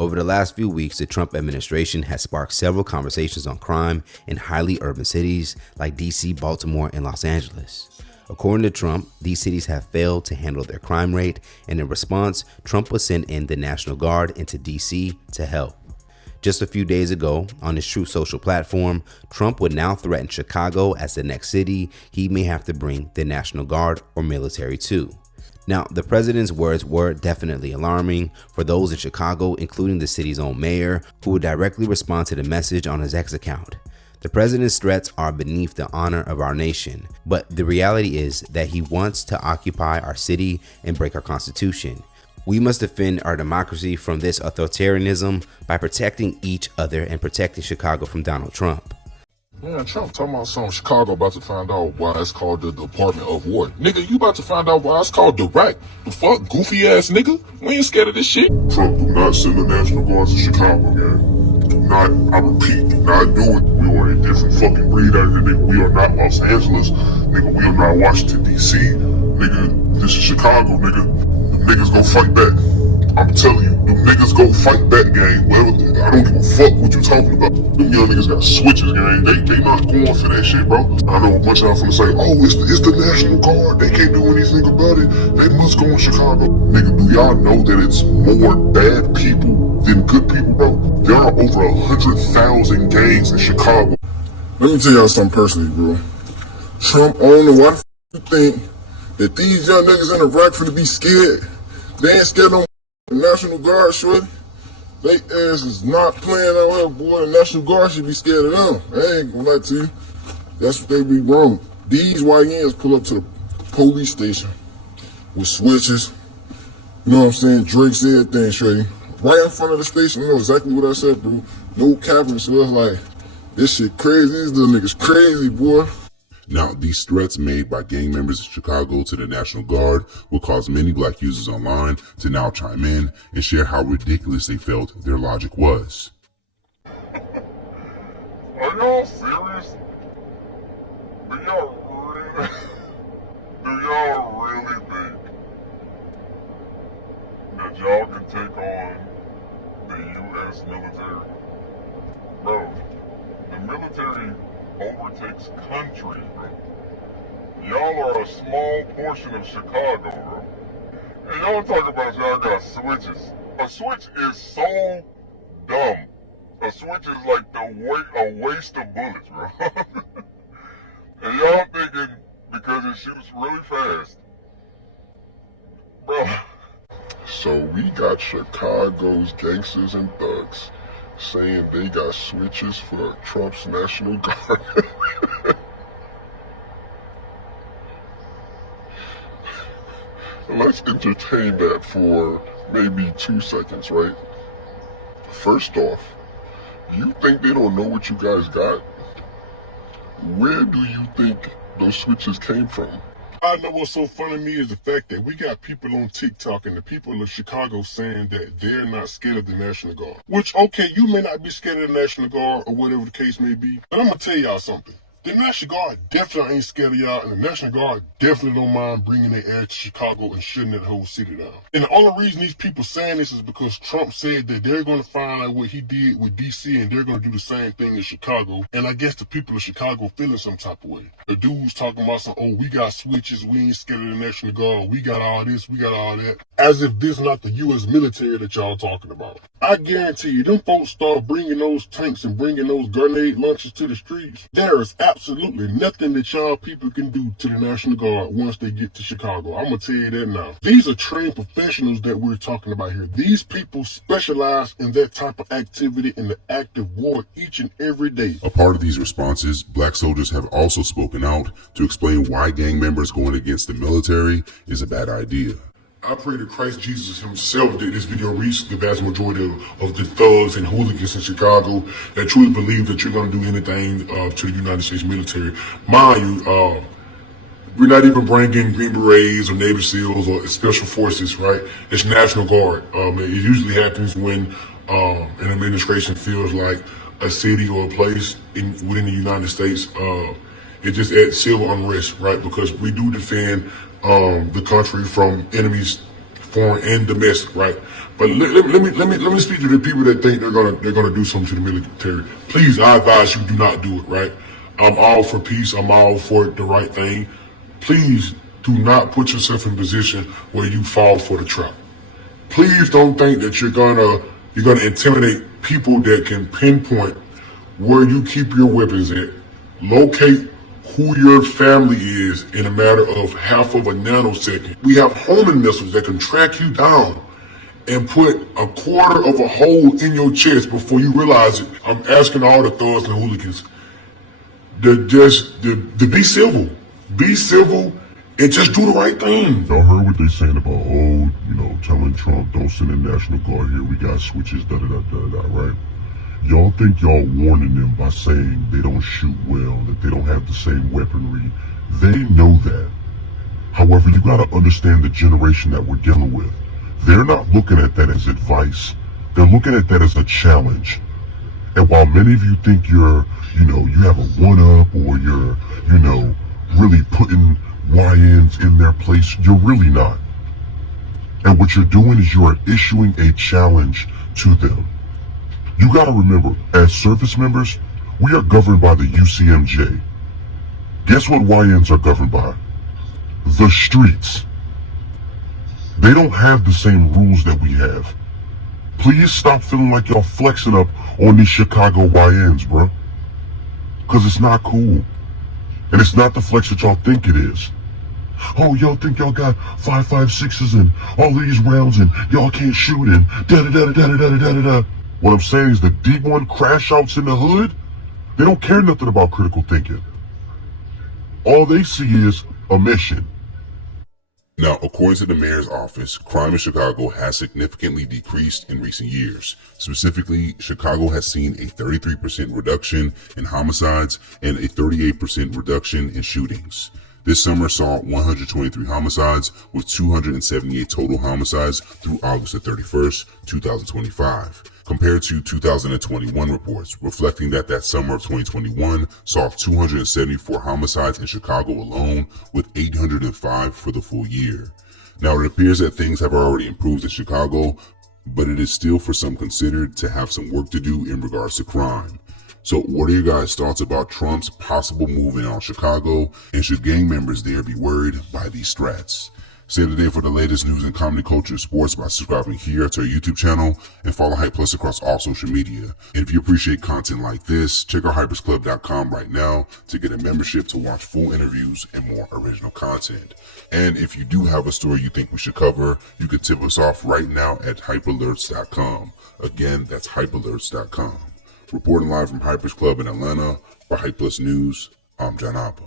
Over the last few weeks, the Trump administration has sparked several conversations on crime in highly urban cities like DC, Baltimore, and Los Angeles. According to Trump, these cities have failed to handle their crime rate, and in response, Trump will send in the National Guard into DC to help. Just a few days ago, on his Truth Social platform, Trump would now threaten Chicago as the next city he may have to bring the National Guard or military to. Now, the president's words were definitely alarming for those in Chicago, including the city's own mayor, who would directly respond to the message on his X account. The president's threats are beneath the honor of our nation, but the reality is that he wants to occupy our city and break our constitution. We must defend our democracy from this authoritarianism by protecting each other and protecting Chicago from Donald Trump. Man, Trump talking about something Chicago about to find out why it's called the Department of War. Nigga, you about to find out why it's called Direct. The fuck, goofy ass nigga? We ain't scared of this shit. Trump, do not send the National Guard to Chicago, man. Do not, I repeat, do not do it. We are a different fucking breed out here, nigga. We are not Los Angeles. Nigga, we are not Washington, D.C. Nigga, this is Chicago, nigga. Them niggas gon' fight back. I'm telling you, them niggas go fight back, gang. Well, I don't give a fuck what you talking about. Them young niggas got switches, gang. They not going for that shit, bro. I know a bunch of y'all finna say, oh, it's the National Guard. They can't do anything about it. They must go in Chicago. Nigga, do y'all know that it's more bad people than good people, bro? There are over 100,000 gangs in Chicago. Let me tell y'all something personally, bro. Trump, I don't know why the you think that these young niggas in Iraq finna be scared. They ain't scared no National Guard, shorty. They ass is not playing out here, boy. The National Guard should be scared of them. I ain't gonna lie to you. That's what they be wrong. These YNs pull up to the police station with switches. You know what I'm saying? Drakes, everything, shorty. Right in front of the station. You know exactly what I said, bro. No capping, so it's like, this shit crazy. These little niggas crazy, boy. Now, these threats made by gang members in Chicago to the National Guard will cause many black users online to now chime in and share how ridiculous they felt their logic was. Are y'all serious? Do y'all really think that y'all can take on the U.S. military? Bro, the military overtakes countries, bro. Y'all are a small portion of Chicago, bro. And y'all talk about y'all got switches. A switch is so dumb. A switch is like a waste of bullets, bro. And y'all thinking because it shoots really fast, bro. So we got Chicago's gangsters and thugs saying they got switches for Trump's National Guard. Let's entertain that for maybe 2 seconds, right? First off, you think they don't know what you guys got? Where do you think those switches came from? I know what's so funny to me is the fact that we got people on TikTok and the people of Chicago saying that they're not scared of the National Guard. Which, okay, you may not be scared of the National Guard or whatever the case may be, but I'm gonna tell y'all something. The National Guard definitely ain't scared of y'all, and the National Guard definitely don't mind bringing their air to Chicago and shutting that whole city down. And the only reason these people saying this is because Trump said that they're going to find out what he did with DC and they're going to do the same thing in Chicago. And I guess the people of Chicago feeling some type of way. The dude's talking about some, oh, we got switches, we ain't scared of the National Guard, we got all this, we got all that. As if this not the U.S. military that y'all talking about. I guarantee you, them folks start bringing those tanks and bringing those grenade launchers to the streets. There is absolutely nothing that y'all people can do to the National Guard once they get to Chicago. I'm going to tell you that now. These are trained professionals that we're talking about here. These people specialize in that type of activity in the active war each and every day. A part of these responses, black soldiers have also spoken out to explain why gang members going against the military is a bad idea. I pray that Christ Jesus himself did this video reach the vast majority of the thugs and hooligans in Chicago that truly believe that you're going to do anything to the United States military. Mind you, we're not even bringing Green Berets or Navy SEALs or Special Forces, right? It's National Guard. It usually happens when an administration feels like a city or a place within the United States, it just adds civil unrest, right? Because we do defend the country from enemies foreign and domestic, right? But let me speak to the people that think they're gonna do something to the military. Please, I advise you do not do it, right? I'm all for peace. I'm all for the right thing. Please do not put yourself in a position where you fall for the trap. Please don't think that you're gonna intimidate people that can pinpoint where you keep your weapons at, locate who your family is in a matter of half of a nanosecond. We have homing missiles that can track you down and put a quarter of a hole in your chest before you realize it. I'm asking all the thugs and hooligans to be civil. Be civil and just do the right thing. Y'all heard what they saying about, telling Trump, don't send a National Guard here, we got switches, da-da-da-da-da, right? Y'all think y'all warning them by saying they don't shoot well, that they don't have the same weaponry. They know that. However, you gotta understand the generation that we're dealing with. They're not looking at that as advice. They're looking at that as a challenge. And while many of you think you have a one-up or you're, really putting YNs in their place, you're really not. And what you're doing is you are issuing a challenge to them. You gotta remember, as service members, we are governed by the UCMJ. Guess what YNs are governed by? The streets. They don't have the same rules that we have. Please stop feeling like y'all flexing up on these Chicago YNs, bro. Cause it's not cool. And it's not the flex that y'all think it is. Oh, y'all think y'all got 5.56s and all these rounds and y'all can't shoot and da-da-da-da-da-da-da-da-da. What I'm saying is the D1 crash outs in the hood, they don't care nothing about critical thinking. All they see is a mission. Now, according to the mayor's office, crime in Chicago has significantly decreased in recent years. Specifically, Chicago has seen a 33% reduction in homicides and a 38% reduction in shootings. This summer saw 123 homicides with 278 total homicides through August 31st, 2025, compared to 2021 reports, reflecting that summer of 2021 saw 274 homicides in Chicago alone, with 805 for the full year. Now, it appears that things have already improved in Chicago, but it is still for some considered to have some work to do in regards to crime. So what are your guys' thoughts about Trump's possible move in on Chicago, and should gang members there be worried by these threats? Stay up to date for the latest news in comedy, culture, and sports by subscribing here to our YouTube channel and follow Hype Plus across all social media. And if you appreciate content like this, check out hypersclub.com right now to get a membership to watch full interviews and more original content. And if you do have a story you think we should cover, you can tip us off right now at hypealerts.com. Again, that's hypealerts.com. Reporting live from Hypers Club in Atlanta for Hype Plus News, I'm John Appa.